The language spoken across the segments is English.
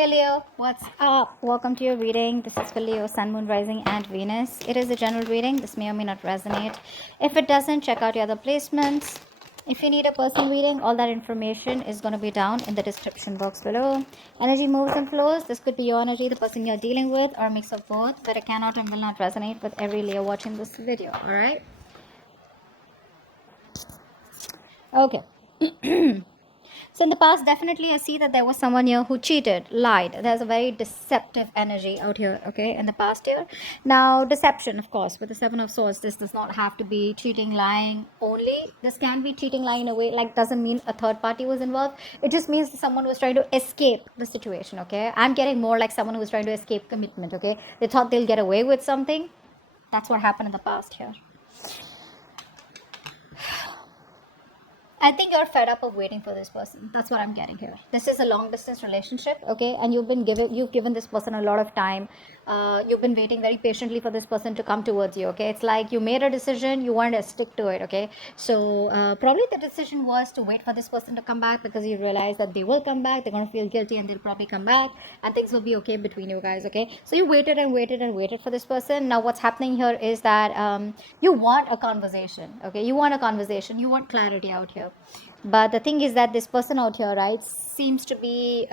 Hey Leo, what's up? Welcome to your reading. This is for Leo, Sun, Moon, Rising, and Venus. It is a general reading. This may or may not resonate. If it doesn't, check out your other placements. If you need a personal reading, all that information is going to be down in the description box below. Energy moves and flows. This could be your energy, the person you're dealing with, or a mix of both, but it cannot and will not resonate with every Leo watching this video. Alright? Okay. So in the past, definitely I see that there was someone here who cheated, lied. There's a very deceptive energy out here, okay, in the past year. Now, deception, of course, with the Seven of Swords, this does not have to be cheating, lying only. This can be cheating, lying in a way, like doesn't mean a third party was involved. It just means someone was trying to escape the situation, okay. I'm getting more like someone who was trying to escape commitment, okay. They thought they'll get away with something. That's what happened in the past here. I think you're fed up of waiting for this person. That's what I'm getting here. This is a long distance relationship, okay? And you've given this person a lot of time. You've been waiting very patiently for this person to come towards you, okay? It's like you made a decision, you wanted to stick to it, okay? So probably the decision was to wait for this person to come back because you realize that they will come back. They're gonna feel guilty and they'll probably come back, and things will be okay between you guys, okay? So you waited and waited and waited for this person. Now what's happening here is that you want a conversation, okay? You want a conversation. You want clarity out here. But the thing is that this person out here, right, seems to be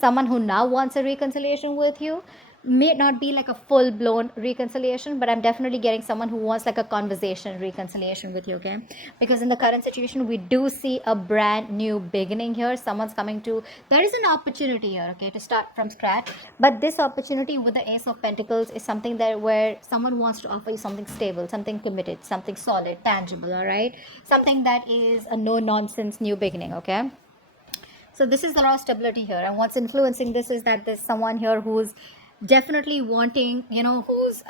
someone who now wants a reconciliation with you. May not be like a full-blown reconciliation, but I'm definitely getting someone who wants like a conversation reconciliation with you, okay? Because in the current situation, we do see a brand new beginning here. Someone's coming to, there is an opportunity here, okay, to start from scratch. But this opportunity with the Ace of Pentacles is something that where someone wants to offer you something stable, something committed, something solid, tangible, all right? Something that is a no-nonsense new beginning, okay? So this is the raw stability here, and what's influencing this is that there's someone here who's definitely wanting, who's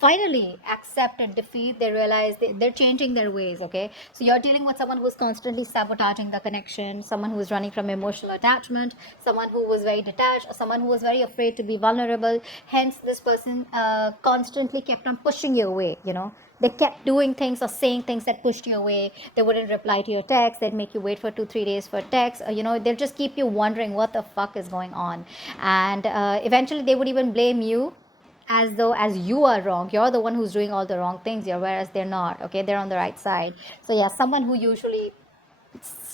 finally accepted defeat. They realize they're changing their ways, okay? So you're dealing with someone who's constantly sabotaging the connection, someone who's running from emotional attachment, someone who was very detached, or someone who was very afraid to be vulnerable. Hence this person constantly kept on pushing you away, they kept doing things or saying things that pushed you away. They wouldn't reply to your text. They'd make you wait for 2-3 days for text. They'll just keep you wondering what the fuck is going on. And eventually they would even blame you as though as you are wrong. You're the one who's doing all the wrong things here, whereas they're not, okay? They're on the right side. So yeah, someone who usually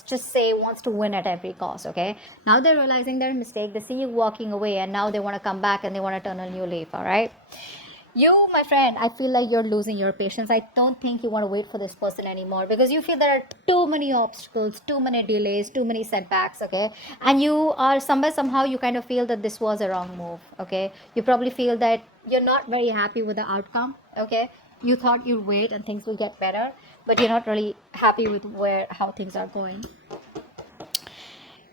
just say wants to win at every cost, okay? Now they're realizing their mistake. They see you walking away and now they want to come back and they want to turn a new leaf, all right? You, my friend, I feel like you're losing your patience. I don't think you want to wait for this person anymore because you feel there are too many obstacles, too many delays, too many setbacks, okay? And you are somehow you kind of feel that this was a wrong move, okay? You probably feel that you're not very happy with the outcome, okay? You thought you'd wait and things will get better, but you're not really happy with how things are going.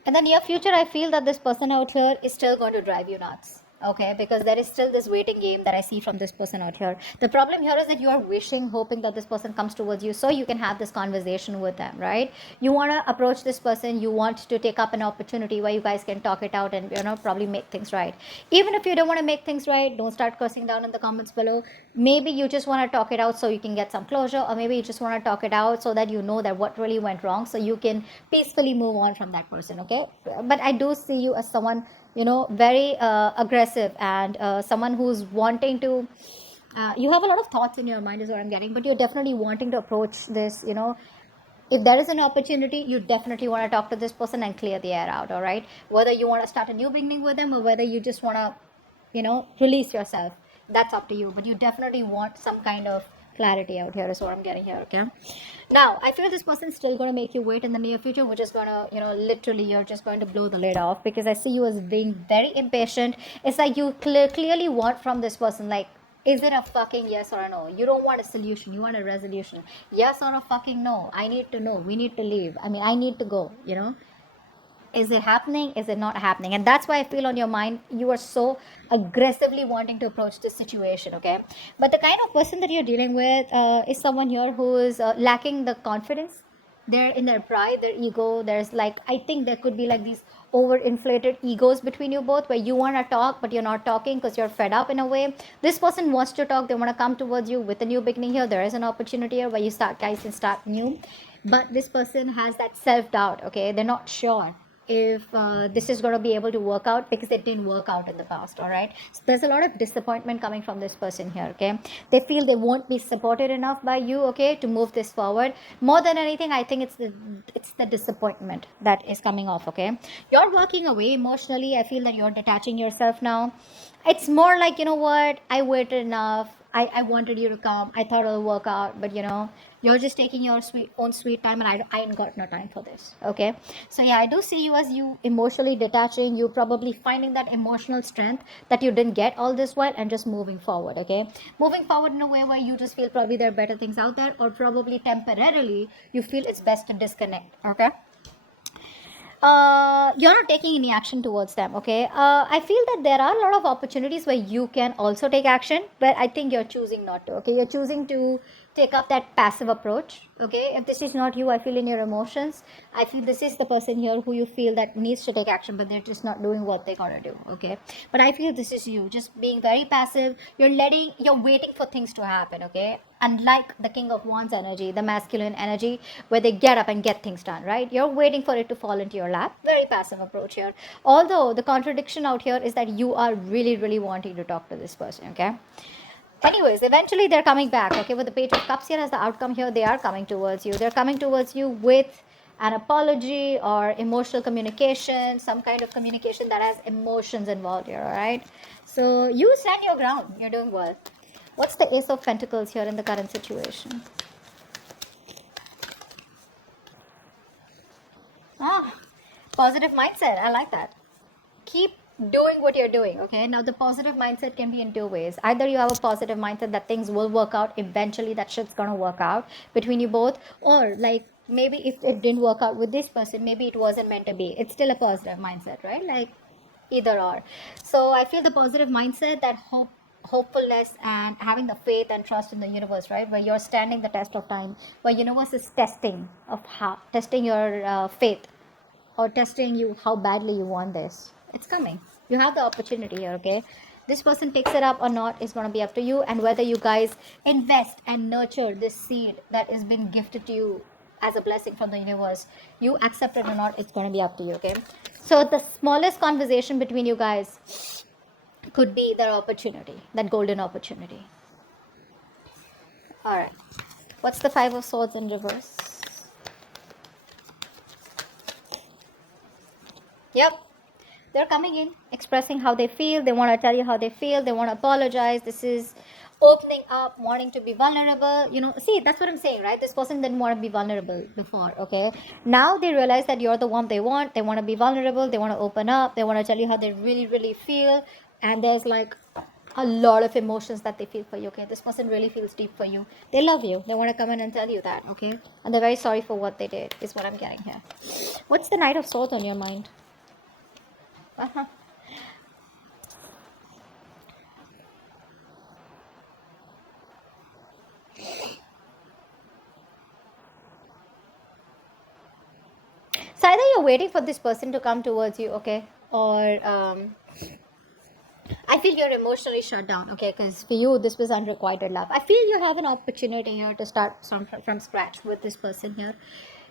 In the near future, I feel that this person out here is still going to drive you nuts, okay? Because there is still this waiting game that I see from this person out here. The problem here is that you are wishing, hoping that this person comes towards you so you can have this conversation with them, right? You want to approach this person. You want to take up an opportunity where you guys can talk it out and, probably make things right. Even if you don't want to make things right, don't start cursing down in the comments below. Maybe you just want to talk it out so you can get some closure, or maybe you just want to talk it out so that you know that what really went wrong so you can peacefully move on from that person, okay? But I do see you as someone very aggressive and someone who's wanting to you have a lot of thoughts in your mind is what I'm getting, but you're definitely wanting to approach this, if there is an opportunity, you definitely want to talk to this person and clear the air out, all right? Whether you want to start a new beginning with them or whether you just want to release yourself, that's up to you, but you definitely want some kind of clarity out here is what I'm getting here, okay? Now I feel this person's still going to make you wait in the near future, which is going to literally you're just going to blow the lid off because I see you as being very impatient. It's like you clearly want from this person, like, is it a fucking yes or a no? You don't want a solution, you want a resolution. Yes or a fucking no? I need to know. We need to leave. I need to go, is it happening, is it not happening? And that's why I feel on your mind you are so aggressively wanting to approach this situation, okay? But the kind of person that you're dealing with is someone here who is lacking the confidence. They're in their pride, their ego. There's like, I think there could be like these overinflated egos between you both where you want to talk but you're not talking because you're fed up in a way. This person wants to talk, they want to come towards you with a new beginning here. There is an opportunity here where you guys can start new, but this person has that self-doubt, okay? They're not sure. if this is going to be able to work out, because it didn't work out in the past. All right, so there's a lot of disappointment coming from this person here. Okay, they feel they won't be supported enough by you, okay, to move this forward. More than anything, I think it's the disappointment that is coming off. Okay, you're walking away emotionally. I feel that you're detaching yourself now. It's more like, you know what, I waited enough. I wanted you to come. I thought it'll work out, but you're just taking your own sweet time, and I ain't got no time for this. Okay, so yeah, I do see you as you emotionally detaching. You probably finding that emotional strength that you didn't get all this while, and just moving forward. Okay, moving forward in a way where you just feel probably there are better things out there, or probably temporarily you feel it's best to disconnect. Okay, you're not taking any action towards them. Okay, I feel that there are a lot of opportunities where you can also take action, but I think you're choosing not to. Okay, you're choosing to take up that passive approach. Okay, if this is not you, I feel in your emotions, I feel this is the person here who you feel that needs to take action, but they're just not doing what they gotta do. Okay, but I feel this is you just being very passive. You're waiting for things to happen. Okay, unlike the King of Wands energy, the masculine energy, where they get up and get things done, right? You're waiting for it to fall into your lap. Very passive approach here. Although the contradiction out here is that you are really, really wanting to talk to this person, okay? Anyways, eventually they're coming back, okay? With the Page of Cups here as the outcome here, they are coming towards you. They're coming towards you with an apology or emotional communication, some kind of communication that has emotions involved here, all right? So you stand your ground. You're doing well. What's the Ace of Pentacles here in the current situation? Ah, positive mindset. I like that. Keep doing what you're doing. Okay, now the positive mindset can be in two ways. Either you have a positive mindset that things will work out eventually, that shit's gonna work out between you both, or like maybe if it didn't work out with this person, maybe it wasn't meant to be. It's still a positive mindset, right? Like either or. So I feel the positive mindset, that hopefulness and having the faith and trust in the universe, right, where you're standing the test of time, where universe is testing your faith, or testing you how badly you want this. It's coming. You have the opportunity here, okay? This person picks it up or not is going to be up to you, and whether you guys invest and nurture this seed that is being gifted to you as a blessing from the universe, you accept it or not, it's going to be up to you, okay? So the smallest conversation between you guys could be their opportunity, that golden opportunity. All right. What's the Five of Swords in reverse? Yep. They're coming in, expressing how they feel. They want to tell you how they feel. They want to apologize. This is opening up, wanting to be vulnerable. See, that's what I'm saying, right? This person didn't want to be vulnerable before, okay? Now they realize that you're the one they want. They want to be vulnerable. They want to open up. They want to tell you how they really, really feel. And there's like a lot of emotions that they feel for you, okay? This person really feels deep for you. They love you. They want to come in and tell you that, okay? And they're very sorry for what they did, is what I'm getting here. What's the Knight of Swords on your mind? Uh-huh. So either you're waiting for this person to come towards you, okay, or I feel you're emotionally shut down, okay, because for you this was unrequited love. I feel you have an opportunity here to start from scratch with this person here.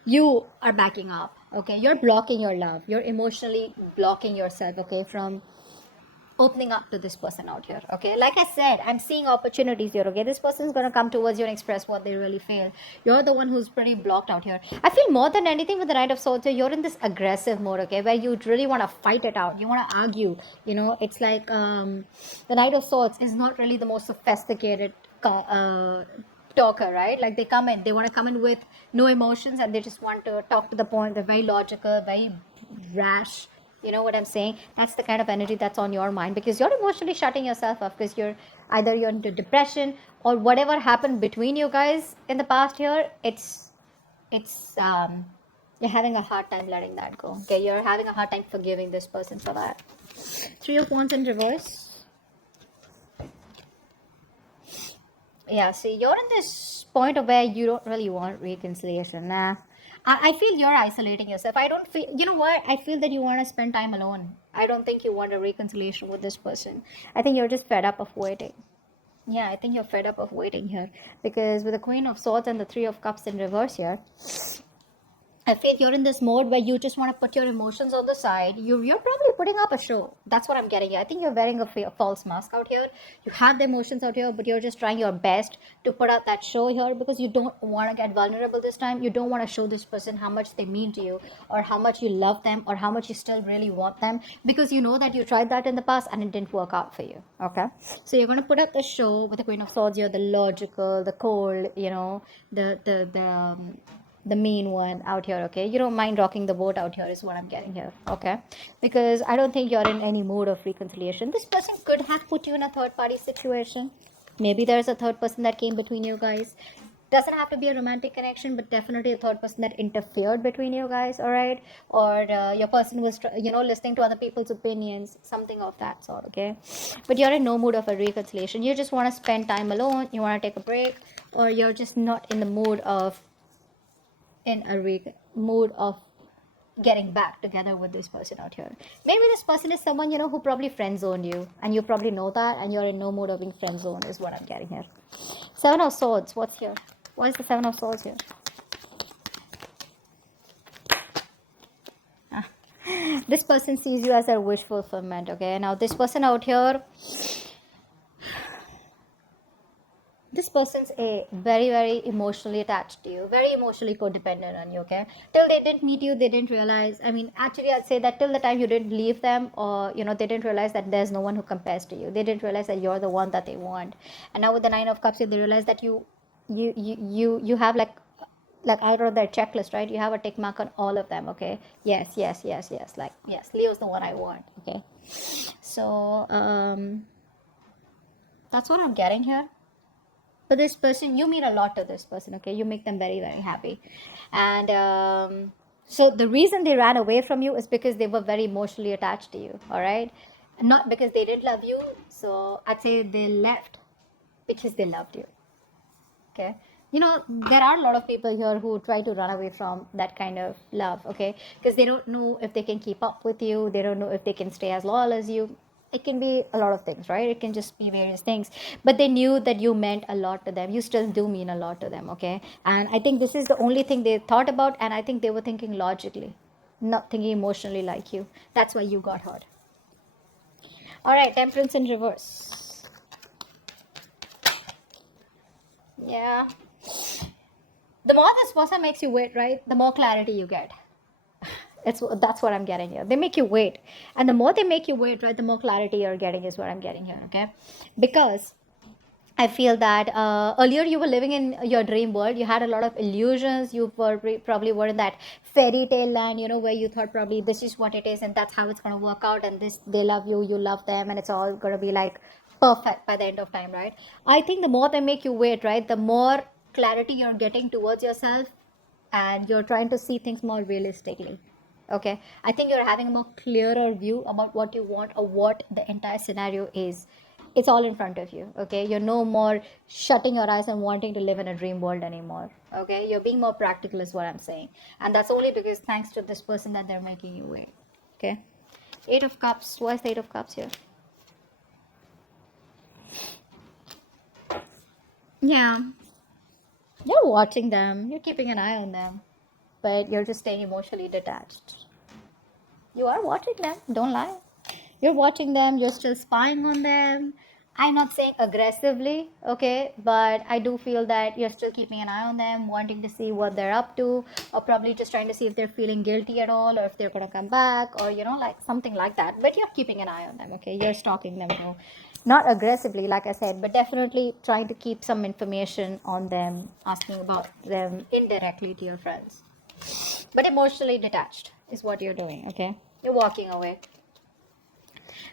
You are backing up, okay. You're blocking your love. You're emotionally blocking yourself, okay, from opening up to this person out here, okay. Like I said, I'm seeing opportunities here, okay. This person is going to come towards you and express what they really feel. You're the one who's pretty blocked out here. I feel more than anything with the Knight of Swords here, you're in this aggressive mode, okay, where you really want to fight it out. You want to argue. It's like the Knight of Swords is not really the most sophisticated talker, right? Like they want to come in with no emotions, and they just want to talk to the point. They're very logical, very rash. You know what I'm saying? That's the kind of energy that's on your mind, because you're emotionally shutting yourself off, because you're into depression, or whatever happened between you guys in the past year. It's you're having a hard time letting that go. Okay, you're having a hard time forgiving this person for that. Three of Wands in reverse. Yeah, see, you're in this point of where you don't really want reconciliation. Nah. I feel you're isolating yourself. I don't feel, you know what? I feel that you want to spend time alone. I don't think you want a reconciliation with this person. I think you're just fed up of waiting. Yeah, I think you're fed up of waiting here. Because with the Queen of Swords and the Three of Cups in reverse here, I feel you're in this mode where you just want to put your emotions on the side. You're probably putting up a show. That's what I'm getting. I think you're wearing a false mask out here. You have the emotions out here, but you're just trying your best to put out that show here because you don't want to get vulnerable this time. You don't want to show this person how much they mean to you, or how much you love them, or how much you still really want them, because you know that you tried that in the past and it didn't work out for you. Okay, so you're gonna put up the show with the Queen of Swords here, the logical, the cold, the mean one out here. Okay, you don't mind rocking the boat out here is what I'm getting here. Okay, because I don't think you're in any mood of reconciliation. This person could have put you in a third party situation. Maybe there's a third person that came between you guys. Doesn't have to be a romantic connection, but definitely a third person that interfered between you guys. All right, or your person was listening to other people's opinions, something of that sort. Okay, but you're in no mood of a reconciliation. You just want to spend time alone, you want to take a break, or you're just not in the mood of mood of getting back together with this person out here. Maybe this person is someone who probably friend zoned you, and you probably know that, and you're in no mood of being friend zoned is what I'm getting here. Seven of Swords. What's here? What is the Seven of Swords here? This person sees you as a wish fulfillment. Okay, now this person out here, this person's a very emotionally attached to you, very emotionally codependent on you. Okay, till they didn't meet you, they didn't realize, I mean, actually I'd say that till the time you didn't leave them, or they didn't realize that there's no one who compares to you. They didn't realize that you're the one that they want. And now with the Nine of Cups, they realize that you have like I wrote their checklist, right? You have a tick mark on all of them. Okay, yes, like yes, Leo's the one I want. Okay, so that's what I'm getting here. For this person, you mean a lot to this person. Okay, you make them very happy. And so the reason they ran away from you is because they were very emotionally attached to you. All right, not because they didn't love you. So I'd say they left because they loved you. Okay, there are a lot of people here who try to run away from that kind of love. Okay, because they don't know if they can keep up with you, they don't know if they can stay as loyal as you. It can be a lot of things, right? It can just be various things, but they knew that you meant a lot to them. You still do mean a lot to them. Okay, and I think this is the only thing they thought about, and I think they were thinking logically, not thinking emotionally like you. That's why you got hurt. All right, Temperance in reverse. Yeah, the more this person makes you wait, right, the more clarity you get. That's what I'm getting here. They make you wait, and the more they make you wait, right, the more clarity you're getting is what I'm getting here. Okay, because I feel that earlier you were living in your dream world. You had a lot of illusions. You probably were in that fairy tale land, where you thought probably this is what it is, and that's how it's going to work out. And this, they love you, you love them, and it's all going to be like perfect by the end of time, right? I think the more they make you wait, right, the more clarity you're getting towards yourself, and you're trying to see things more realistically. Okay, I think you're having a more clearer view about what you want, or what the entire scenario is. It's all in front of you. Okay, you're no more shutting your eyes and wanting to live in a dream world anymore. Okay, you're being more practical is what I'm saying, and that's only because thanks to this person that they're making you wait. Okay, Eight of Cups. Why is the Eight of Cups here? Yeah, you're watching them, you're keeping an eye on them, but you're just staying emotionally detached. You are watching them, don't lie. You're watching them, you're still spying on them. I'm not saying aggressively, okay, but I do feel that you're still keeping an eye on them, wanting to see what they're up to, or probably just trying to see if they're feeling guilty at all, or if they're going to come back, or like something like that. But you're keeping an eye on them. Okay, you're stalking them too. Not aggressively, like I said, but definitely trying to keep some information on them, asking about them indirectly to your friends. But emotionally detached is what you're doing. Okay, you're walking away.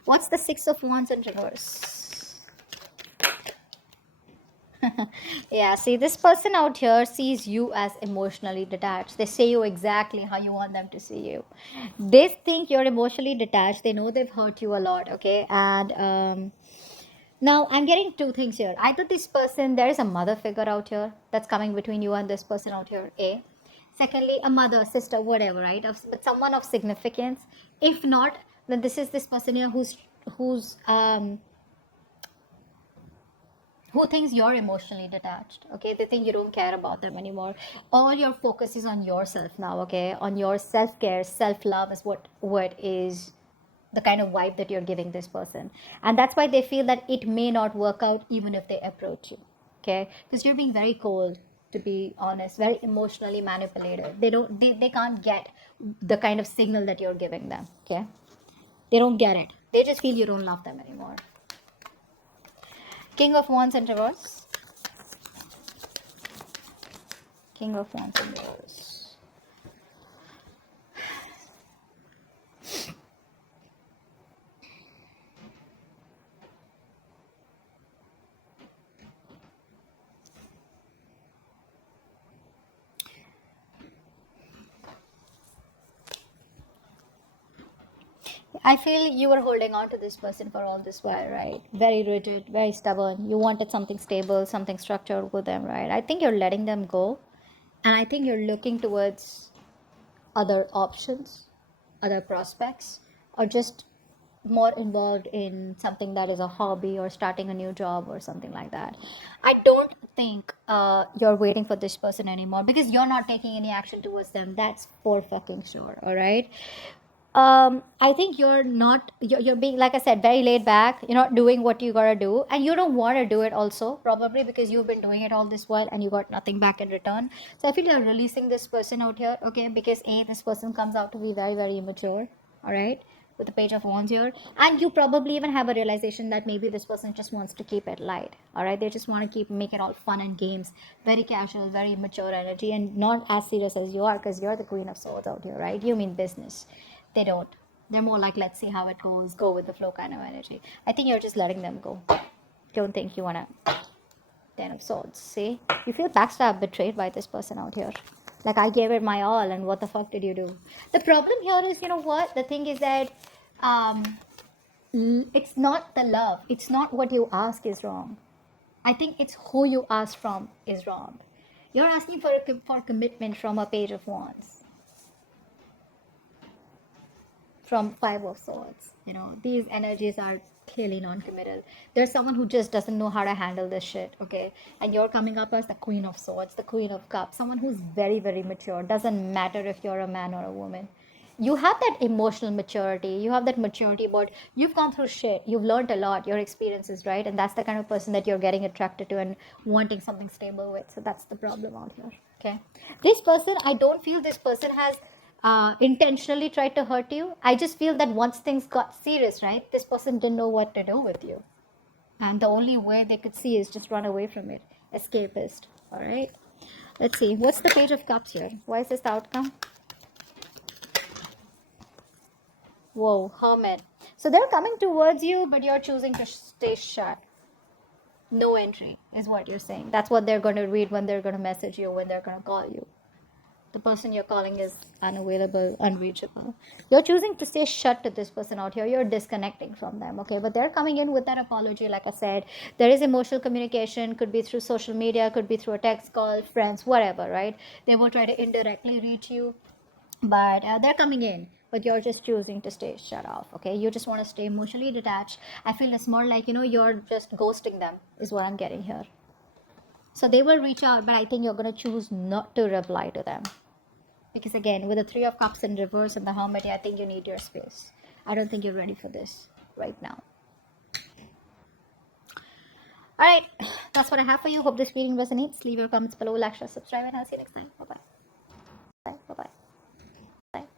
What's the Six of Wands in reverse? Yeah, see, this person out here sees you as emotionally detached. They say you exactly how you want them to see you. They think you're emotionally detached. They know they've hurt you a lot. Okay, and now I'm getting two things here. Either this person, there is a mother figure out here that's coming between you and this person out here. A. Secondly, a mother, sister, whatever, right? But someone of significance. If not, then this is this person here who's who thinks you're emotionally detached. Okay, they think you don't care about them anymore. All your focus is on yourself now. Okay, on your self-care, self-love is what is the kind of vibe that you're giving this person, and that's why they feel that it may not work out even if they approach you. Okay, because you're being very cold, to be honest, very emotionally manipulative. They can't get the kind of signal that you're giving them. Okay, they don't get it. They just feel you don't love them anymore. King of Wands in reverse. King of Wands in reverse. I feel you were holding on to this person for all this while, right? Very rigid, very stubborn. You wanted something stable, something structured with them, right? I think you're letting them go. And I think you're looking towards other options, other prospects, or just more involved in something that is a hobby or starting a new job or something like that. I don't think you're waiting for this person anymore because you're not taking any action towards them. That's for fucking sure. All right. I think you're being, like I said, very laid back. You're not doing what you gotta do, and you don't want to do it also, probably because you've been doing it all this while and you got nothing back in return. So I feel you're releasing this person out here, okay? Because this person comes out to be very, very immature, all right, with the Page of Wands here, and you probably even have a realization that maybe this person just wants to keep it light, all right? They just want to make it all fun and games, very casual, very mature energy, and not as serious as you are, because you're the Queen of Swords out here, right? You mean business. They don't. They're more like, let's see how it goes, go with the flow kind of energy. I think you're just letting them go. Don't think you want to. Ten of Swords. See? You feel backstabbed, betrayed by this person out here. Like, I gave it my all, and what the fuck did you do? The problem here is, you know what? The thing is that it's not the love. It's not what you ask is wrong. I think it's who you ask from is wrong. You're asking for commitment from a Page of Wands, from Five of Swords. You know, these energies are clearly non-committal. There's someone who just doesn't know how to handle this shit, okay? And you're coming up as the Queen of Swords, the Queen of Cups, someone who's very, very mature. Doesn't matter if you're a man or a woman. You have that emotional maturity. You have that maturity, but you've gone through shit. You've learned a lot, your experiences, right? And that's the kind of person that you're getting attracted to and wanting something stable with. So that's the problem out here, okay? This person, I don't feel this person has intentionally tried to hurt you. I just feel that once things got serious, right, this person didn't know what to do with you. And the only way they could see is just run away from it. Escapist. All right. Let's see. What's the Page of Cups here? Why is this the outcome? Whoa, Hermit. So they're coming towards you, but you're choosing to stay shut. No entry is what you're saying. That's what they're going to read when they're going to message you, when they're going to call you. The person you're calling is unavailable, unreachable. You're choosing to stay shut to this person out here. You're disconnecting from them, okay? But they're coming in with that apology, like I said. There is emotional communication, could be through social media, could be through a text call, friends, whatever, right? They will try to indirectly reach you, but they're coming in. But you're just choosing to stay shut off, okay? You just want to stay emotionally detached. I feel it's more like, you're just ghosting them, is what I'm getting here. So they will reach out, but I think you're going to choose not to reply to them. Because again, with the Three of Cups in reverse and the Hermit, I think you need your space. I don't think you're ready for this right now. Alright, that's what I have for you. Hope this reading resonates. Leave your comments below, like, share, subscribe, and I'll see you next time. Bye-bye.